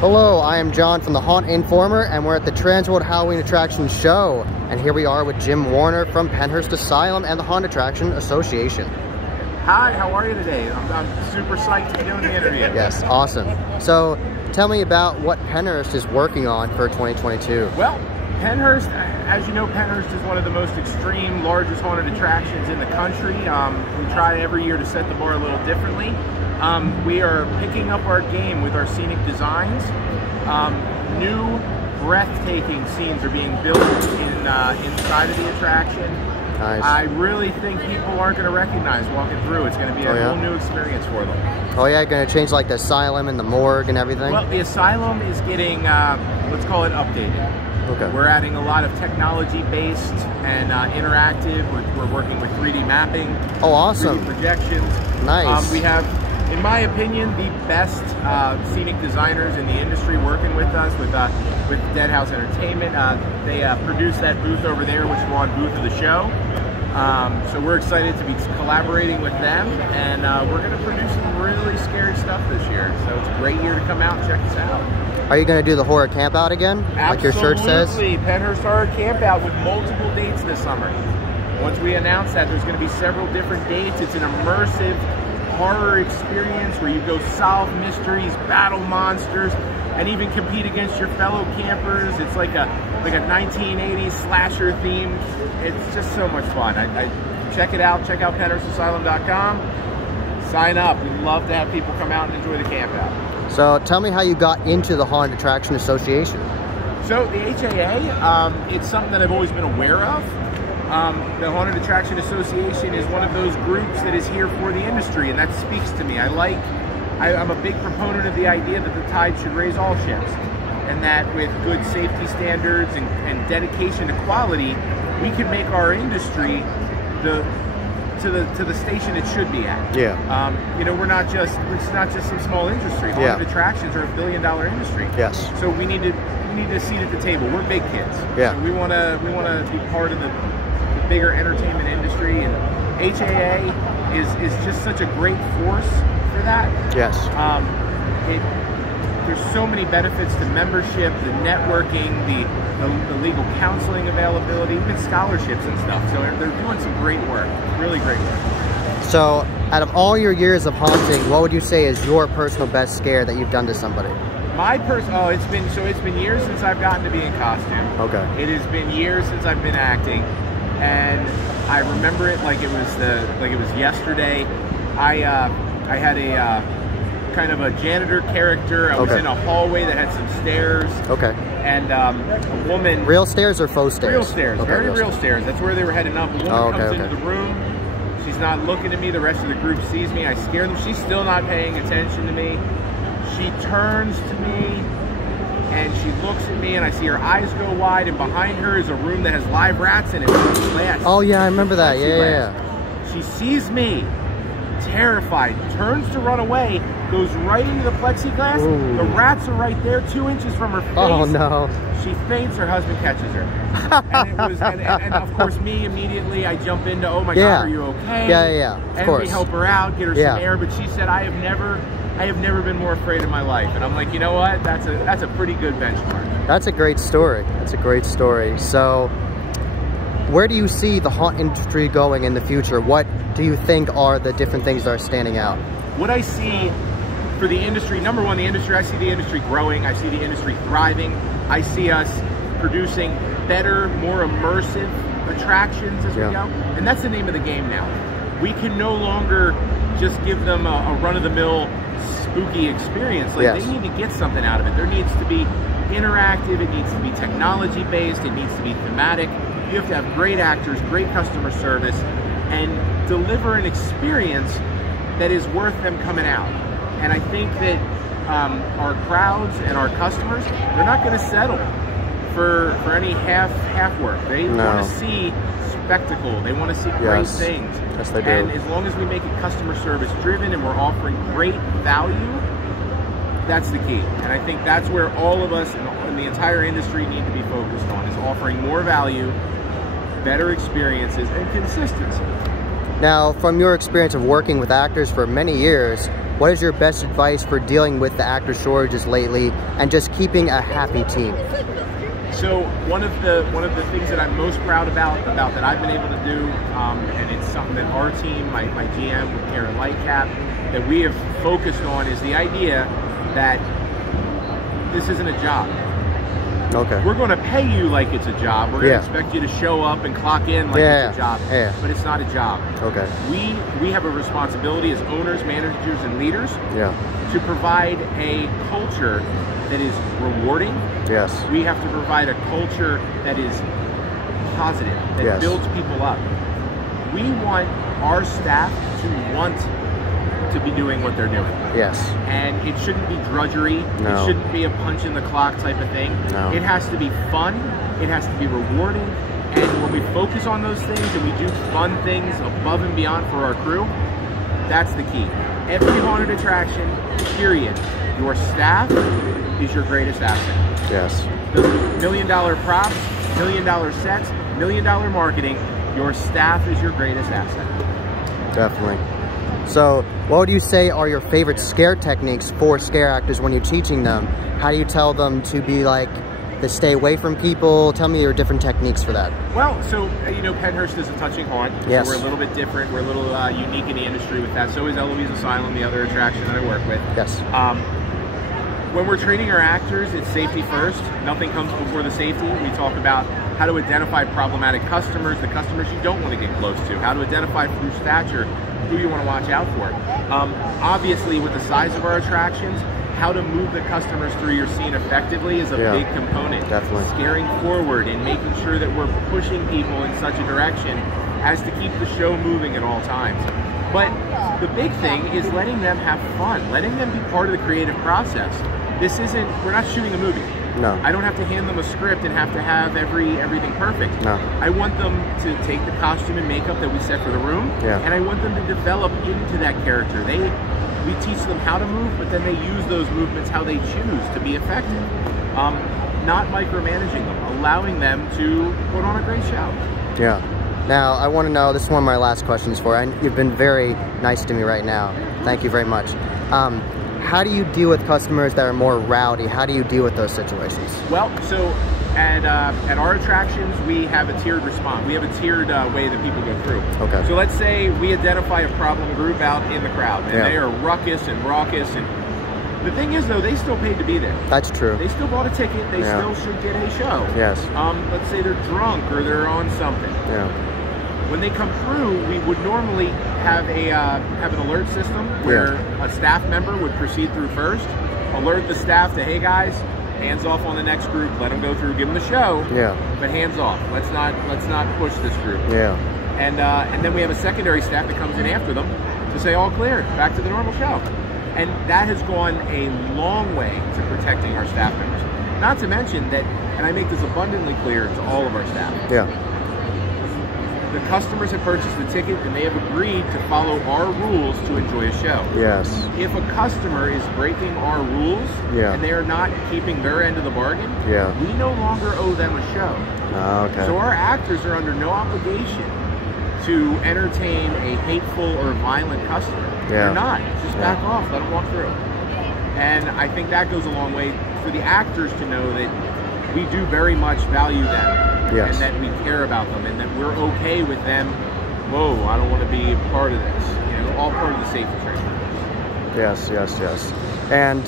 Hello, I am John from the Haunt Informer, and we're at the Transworld Halloween Attraction Show. And here we are with Jim Werner from Pennhurst Asylum and the Haunt Attraction Association. Hi, how are you today? I'm super psyched to be doing the interview. Yes, awesome. So, tell me about what Pennhurst is working on for 2022. Well, Pennhurst, as you know, Pennhurst is one of the most extreme, largest haunted attractions in the country. We try every year to set the bar a little differently. We are picking up our game with our scenic designs. New, breathtaking scenes are being built inside of the attraction. Nice. I really think people aren't going to recognize walking through. It's going to be a whole new experience for them. Oh yeah, going to change like the asylum and the morgue and everything? Well, the asylum is getting, let's call it updated. Okay. We're adding a lot of technology-based and interactive. We're working with 3D mapping. Oh, awesome. 3D projections. Nice. We have, in my opinion, the best scenic designers in the industry working with us, with Dead House Entertainment. They produced that booth over there, which we're on booth of the show. So we're excited to be collaborating with them, and we're going to produce some really scary stuff this year. So it's a great year to come out and check us out. Are you going to do the horror camp out again? Absolutely. Like your shirt says? Absolutely. Pennhurst Horror Camp Out with multiple dates this summer. Once we announce that, there's going to be several different dates. It's an immersive horror experience where you go solve mysteries, battle monsters, and even compete against your fellow campers. It's like a 1980s slasher theme. It's just so much fun. Check it out. Check out pennhurstasylum.com. Sign up. We'd love to have people come out and enjoy the camp out. So tell me how you got into the Haunt Attraction Association. So the HAA, it's something that I've always been aware of. The Haunted Attraction Association is one of those groups that is here for the industry, and that speaks to me. I'm a big proponent of the idea that the tide should raise all ships, and that with good safety standards and dedication to quality, we can make our industry to the station it should be at. Yeah. You know, it's not just some small industry. Haunted attractions are a billion-dollar industry. Yes. So we need a seat at the table. We're big kids. Yeah. So we want to be part of the bigger entertainment industry, and HAA is just such a great force for that. Yes. There's so many benefits to membership, the networking, the legal counseling availability, even scholarships and stuff. So they're doing some great work, really great work. So out of all your years of haunting, what would you say is your personal best scare that you've done to somebody? It's been years since I've gotten to be in costume. Okay. It has been years since I've been acting, and I remember it like it was yesterday. I had a kind of a janitor character. I was in a hallway that had some stairs. Okay. And a woman. Real stairs or faux stairs? Real stairs. Okay, very real stairs. That's where they were heading up. A woman comes into the room. She's not looking at me. The rest of the group sees me. I scare them. She's still not paying attention to me. She turns to me and she looks at me, and I see her eyes go wide, and behind her is a room that has live rats in it. Oh yeah, I remember that. Yeah. She sees me, terrified, turns to run away, goes right into the plexiglass. Ooh. The rats are right there, 2 inches from her face. Oh no. She faints, her husband catches her. and of course me, immediately I jump into, oh my God, are you okay? Yeah, of course. And we help her out, get her some air, but she said, I have never been more afraid in my life. And I'm like, you know what? That's a pretty good benchmark. That's a great story. That's a great story. So where do you see the haunt industry going in the future? What do you think are the different things that are standing out? What I see for the industry, number one, I see the industry growing. I see the industry thriving. I see us producing better, more immersive attractions as we go. And that's the name of the game now. We can no longer just give them a run-of-the-mill spooky experience. Like they need to get something out of it. There needs to be interactive, it needs to be technology-based, it needs to be thematic. You have to have great actors, great customer service, and deliver an experience that is worth them coming out. And I think that our crowds and our customers, they're not going to settle for any half work. They want to see spectacle. They want to see great things. Yes, they do. And as long as we make it customer service driven and we're offering great value, that's the key. And I think that's where all of us in the entire industry need to be focused on, is offering more value, better experiences, and consistency. Now, from your experience of working with actors for many years, what is your best advice for dealing with the actor shortages lately and just keeping a happy team? So one of the things that I'm most proud about that I've been able to do, and it's something that our team, my GM with Karen Lightcap, that we have focused on, is the idea that this isn't a job. Okay. We're going to pay you like it's a job. We're going to expect you to show up and clock in like it's a job. But it's not a job. Okay. We have a responsibility as owners, managers, and leaders to provide a culture that is rewarding. Yes. We have to provide a culture that is positive, that builds people up. We want our staff to want to be doing what they're doing. Yes. And it shouldn't be drudgery. No. It shouldn't be a punch in the clock type of thing. No. It has to be fun. It has to be rewarding. And when we focus on those things and we do fun things above and beyond for our crew, that's the key. Every haunted attraction, period, your staff is your greatest asset. Yes. The $1 million props, $1 million sets, $1 million marketing, your staff is your greatest asset. Definitely. So, what would you say are your favorite scare techniques for scare actors when you're teaching them? How do you tell them to be like, to stay away from people? Tell me your different techniques for that. Well, so, you know, Pennhurst is a touching haunt. Yes. So we're a little bit different. We're a little unique in the industry with that. So is Pennhurst Asylum, the other attraction that I work with. Yes. When we're training our actors, it's safety first. Nothing comes before the safety. We talk about how to identify problematic customers, the customers you don't want to get close to, how to identify through stature who you want to watch out for. Obviously, with the size of our attractions, how to move the customers through your scene effectively is a big component. Definitely. Scaring forward and making sure that we're pushing people in such a direction as to keep the show moving at all times. But the big thing is letting them have fun, letting them be part of the creative process. This isn't, we're not shooting a movie. No. I don't have to hand them a script and have to have everything perfect. No. I want them to take the costume and makeup that we set for the room, and I want them to develop into that character. We teach them how to move, but then they use those movements how they choose to be effective. Not micromanaging them, allowing them to put on a great show. Yeah. Now, I want to know, this is one of my last questions for you. You've been very nice to me right now. Thank you very much. How do you deal with customers that are more rowdy? How do you deal with those situations? Well, so at our attractions, we have a tiered response. We have a tiered way that people go through. Okay. So let's say we identify a problem group out in the crowd, and they are ruckus and raucous. And the thing is, though, they still paid to be there. That's true. They still bought a ticket. They still should get a show. Yes. Let's say they're drunk or they're on something. Yeah. When they come through, we would normally have an alert system where a staff member would proceed through first, alert the staff to, hey guys, hands off on the next group, let them go through, give them the show, but hands off. Let's not push this group. Yeah. And then we have a secondary staff that comes in after them to say all clear, back to the normal show. And that has gone a long way to protecting our staff members. Not to mention that, and I make this abundantly clear to all of our staff. Yeah. The customers have purchased the ticket and they have agreed to follow our rules to enjoy a show. Yes. If a customer is breaking our rules and they are not keeping their end of the bargain, we no longer owe them a show. Okay. So our actors are under no obligation to entertain a hateful or violent customer. They're not. Just back off, let them walk through. And I think that goes a long way for the actors to know that we do very much value them. And that we care about them, and that we're okay with them. Whoa, I don't want to be a part of this. You know, all part of the safety training. Yes, yes, yes. And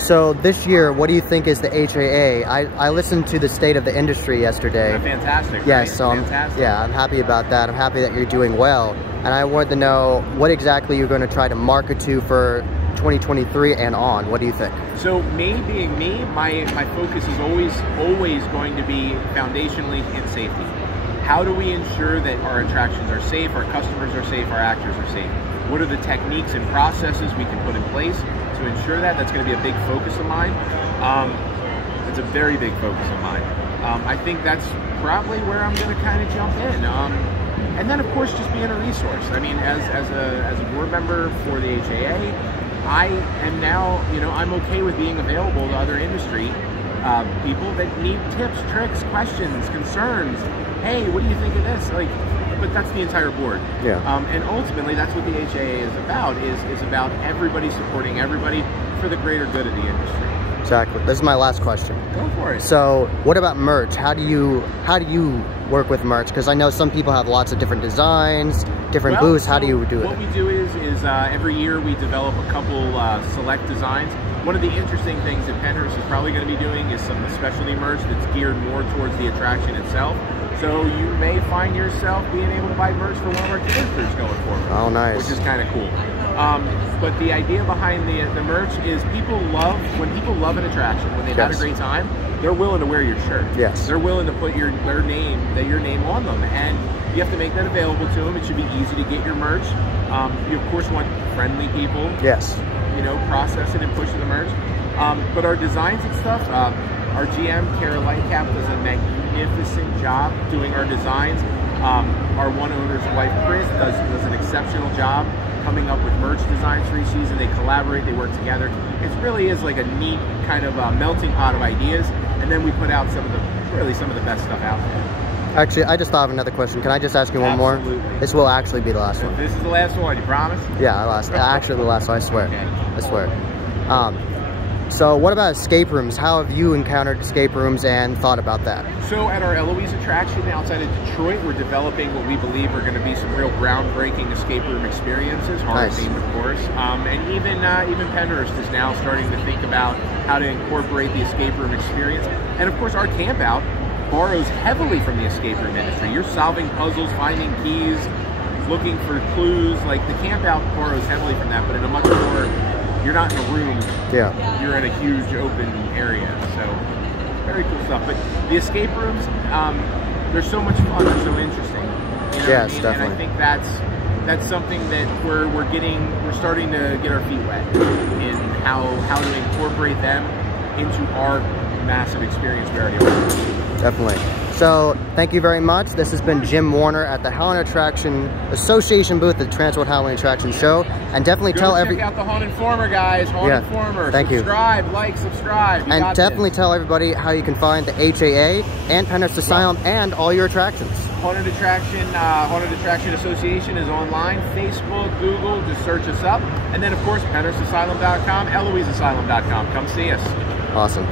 so this year, what do you think is the HAA? I listened to the state of the industry yesterday. Fantastic. Yes, right? So I'm happy about that. I'm happy that you're doing well. And I wanted to know what exactly you're going to try to market to for 2023 and on. What do you think? So me being me, my focus is always going to be foundationally in safety. How do we ensure that our attractions are safe, our customers are safe, our actors are safe? What are the techniques and processes we can put in place to ensure that? That's going to be a big focus of mine. It's a very big focus of mine. I think that's probably where I'm going to kind of jump in. And then of course just being a resource. I mean, as a board member for the HAA, I am now, you know, I'm okay with being available to other industry people that need tips, tricks, questions, concerns. Hey, what do you think of this? Like, but that's the entire board. Yeah. And ultimately, that's what the HAA is about. Is about everybody supporting everybody for the greater good of the industry. Exactly. This is my last question. Go for it. So, what about merch? How do you work with merch? Because I know some people have lots of different designs, different booths. How do you do it? What we do is every year we develop a couple select designs. One of the interesting things that Pennhurst is probably going to be doing is some specialty merch that's geared more towards the attraction itself. So you may find yourself being able to buy merch for one of our characters going forward. Oh, nice. Which is kind of cool. But the idea behind the merch is when people love an attraction, when they've had a great time, they're willing to wear your shirt. Yes. They're willing to put your name on them, and you have to make that available to them. It should be easy to get your merch. You of course want friendly people. Yes. You know, processing and pushing the merch. But our designs and stuff, our GM, Kara Lightcap, does a magnificent job doing our designs. Our one owner's wife, Chris, does an exceptional job coming up with merch designs for each season. They collaborate, they work together. It really is like a neat kind of melting pot of ideas, and then we put out some of the best stuff out there. Actually, I just thought of another question. Can I just ask you one more? This will actually be the last one. This is the last one, you promise? Yeah, actually the last one, I swear. Okay. I swear. So what about escape rooms? How have you encountered escape rooms and thought about that? So at our Eloise attraction outside of Detroit, we're developing what we believe are going to be some real groundbreaking escape room experiences, horror themed of course. And even Pennhurst is now starting to think about how to incorporate the escape room experience. And of course our camp out borrows heavily from the escape room industry. You're solving puzzles, finding keys, looking for clues. Like the camp out borrows heavily from that, but in a much more, you're not in a room, you're in a huge open area. So very cool stuff. But the escape rooms, they're so much fun, they're so interesting. You know yes, what I mean? definitely. And I think that's something that we're starting to get our feet wet in how to incorporate them into our massive experience we already offer. Definitely. So, thank you very much. This has been Jim Werner at the Haunt Attraction Association booth at the Transworld Haunt Attraction Show. And definitely check out the Haunt Informer, guys. Haunt Informer. Thank you. Subscribe, like, subscribe. And definitely tell everybody how you can find the HAA and Pennhurst Asylum and all your attractions. Haunted Attraction Association is online. Facebook, Google, just search us up. And then, of course, PennhurstAsylum.com, EloiseAsylum.com. Come see us. Awesome.